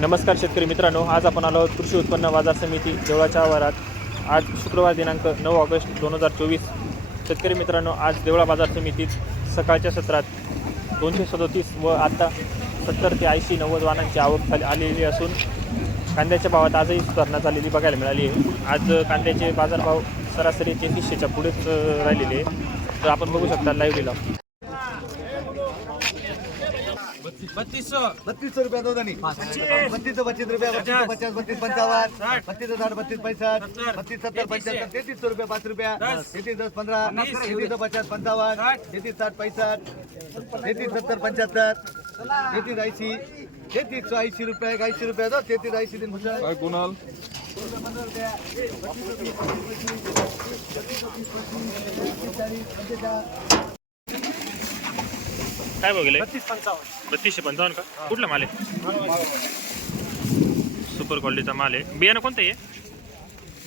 नमस्कार शेतकरी मित्रांनो आज आपण आलो आहोत कृषी उत्पन्न बाजार समिती देवळाच्या आवारात. आज शुक्रवार दिनांक नऊ ऑगस्ट दोन हजार चोवीस. शेतकरी मित्रांनो आज देवळा बाजार समितीत सकाळच्या सत्रात दोनशे सदोतीस व आता सत्तर ते ऐंशी नव्वद वाहनांची आवक झाली आलेली असून कांद्याच्या भावात आजही सुधारणा झालेली बघायला मिळाली आहे. आज कांद्याचे बाजारभाव सरासरी तेहतीसशेच्या पुढेच राहिलेले आहे. तर आपण बघू शकता लाईव्ह बत्तीस बत्तीस सौ रुपया दो दनी बत्तीस सौ पच्चीस रुपया बत्तीस सौ पचास बत्तीस पंचावन बत्तीस हजार बत्तीस पैंसठ बत्तीस सत्तर पंचहत्तर तैतीस सौ रुपया पाँच रुपया. तैतीस दस पंद्रह तैतीस सौ पचास पंचावन तैतीस साठ पैंसठ. तैतीस सत्तर पंचहत्तर तैतीस ऐंशी. तैतीस सौ ऐंशी रुपया. एक ऐंशी रुपया. दो तैतीस ऐंशी दिन कुणाल काय बघले बत्तीस पंचावन्न. बत्तीसशे पंचावन्न का? कुठला माल आहे? सुपर क्वालिटीचा माल आहे. बियाणं कोणतं आहे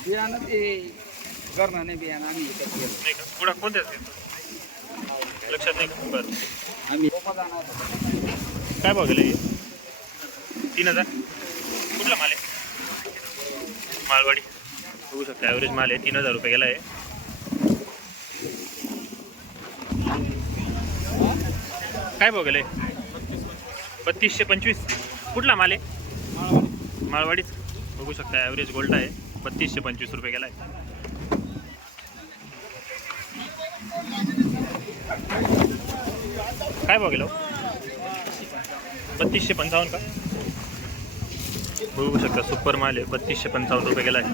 बियाणं ते करणार नाही बियाणं आम्ही विकत घेतो. नाही का? कुठं कोणत्या लक्षात नाही का? बरं. आम्ही रोपं जाणार काय बघले हे? तीन हजार? कुठला माल आहे? मालवाडी. बघू शकता ॲव्हरेज माल आहे. तीन हजार रुपये गेला आहे. काय बघले बत्तीसशे पंचवीस. कुठला माल आहे? माळवाडीच. बघू शकता ॲव्हरेज गोल्ड आहे. बत्तीसशे पंचवीस रुपये गेला आहे काय बघेल बत्तीसशे पंचावन्न का? बघू शकता सुपर माल आहे. बत्तीसशे पंचावन्न रुपये गेला आहे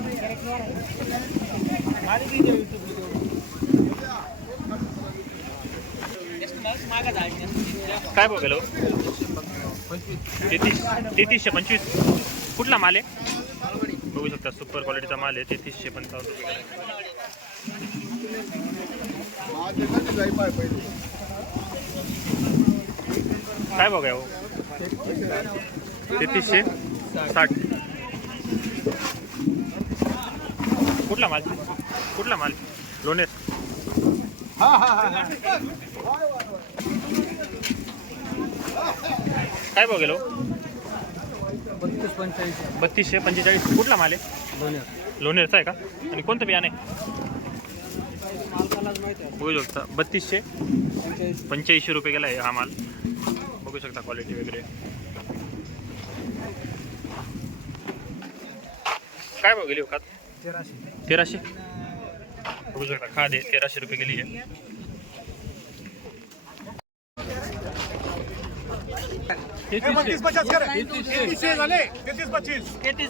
काय बघेल हो? तेहतीस तेहतीसशे पंचवीस. कुठला माल आहे? बघू शकता सुपर क्वालिटीचा माल आहे तेहतीसशे पंचावन्न रुपये. काय बघा हो? तेहतीसशे साठ. कुठला माल? कुठला माल? लोणेर. काय बघेल हो बत्तीस पंच्याऐंशी. बत्तीसशे पंचेचाळीस. कुठला माल आहे? लोणेरचा आहे का? आणि कोणतं बियाणं बघू शकता. बत्तीसशे पंच्याऐंशी रुपये गेला आहे हा माल. बघू शकता क्वालिटी वगैरे. काय बघ गेली खात? तेराशे. तेराशे? बघू शकता खाद आहे. तेराशे रुपये गेली आहे. बत्तीस पचास कर. तेहतीसशे झाले. तेहतीस पच्चीस. तेहतीस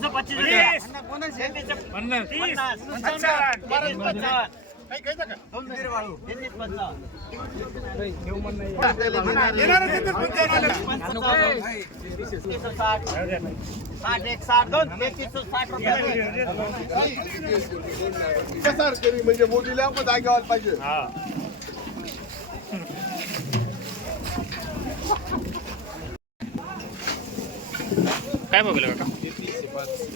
म्हणजे आपण जागेवर पाहिजे काय बघलं काका?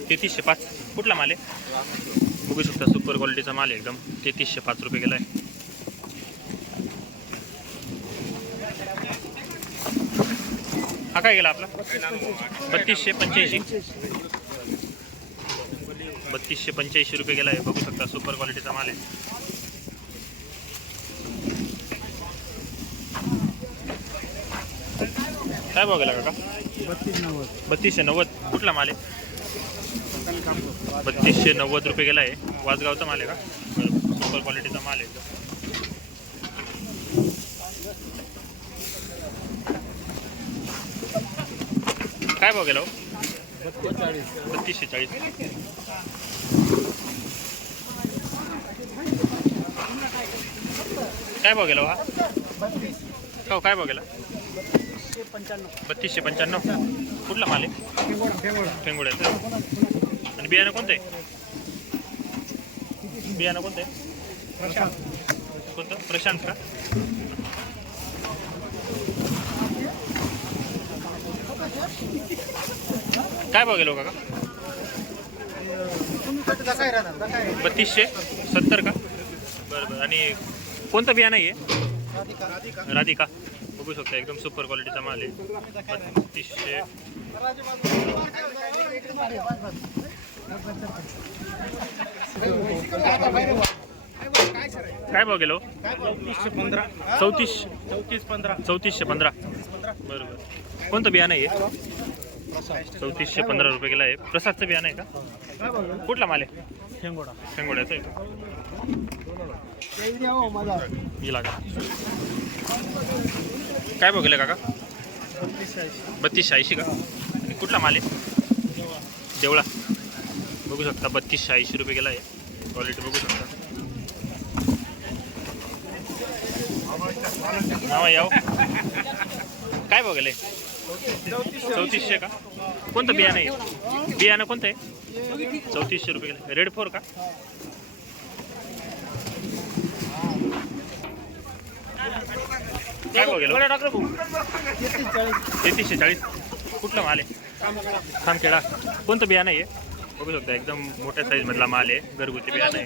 तेहतीसशे पाच. कुठला माल आहे? बघू शकता सुपर क्वालिटीचा माल आहे एकदम. तेहतीसशे पाच रुपये गेला आहे हा काय गेला आपला? बत्तीसशे पंच्याऐंशी. बत्तीसशे पंच्याऐंशी रुपये गेला आहे बघू शकता सुपर क्वालिटीचा माल आहे. काय भाव गेला काका? बत्तीसशे नव्वद. कुठला माल आहे? बत्तीसशे नव्वद रुपये गेला आहे. वाजगावचा माल आहे का? सुपर क्वालिटीचा माल आहे काय भाव गेला हो? बत्तीसशे चाळीस काय भाव गेला हो? हा हो, काय भाव गेला? बत्तीसशे पंच्याण्णव. कुठला माल आहे? पेंगुड्याचं आणि बियाणं कोणतं आहे? बियाणं कोणतं आहे? कोणतं? प्रशांत का? काय भाव गेलो काका? बत्तीसशे सत्तर का? बरं बरं. आणि कोणतं बियाणं आहे राधिका. बघू शकता एकदम सुपर क्वालिटीचा माल आहे. बत्तीसशे. काय भाव गेलो? चौतीसशे पंधरा चौतीस. चौतीस पंधरा. चौतीसशे पंधरा बरोबर कोणतं बियाणं आहे चौतीसशे पंधरा रुपये गेला आहे. प्रसादचं बियाणं आहे का? कुठला माल आहे? शेंगोडा. शेंगोड्याचं आहे का? काय गेलं काका? बत्तीस शहाऐंशी का? आणि कुठला माल आहे? देवळा. बघू शकता बत्तीस शहाऐंशी रुपये गेला आहे. क्वालिटी बघू शकता. नाव याव. काय गेले? चौतीसशे का? कोणतं बियाणं आहे? बियाणं कोणतं आहे? चौतीसशे रुपये गेले. रेड फोर का? काय गेलो? तेहतीसशे चाळीस. कुठला माल आहे? खामखेडा. कोणतं बियाणं आहे बघू शकता एकदम मोठ्या साईज मधला माल आहे. घरगुती बियाणं आहे.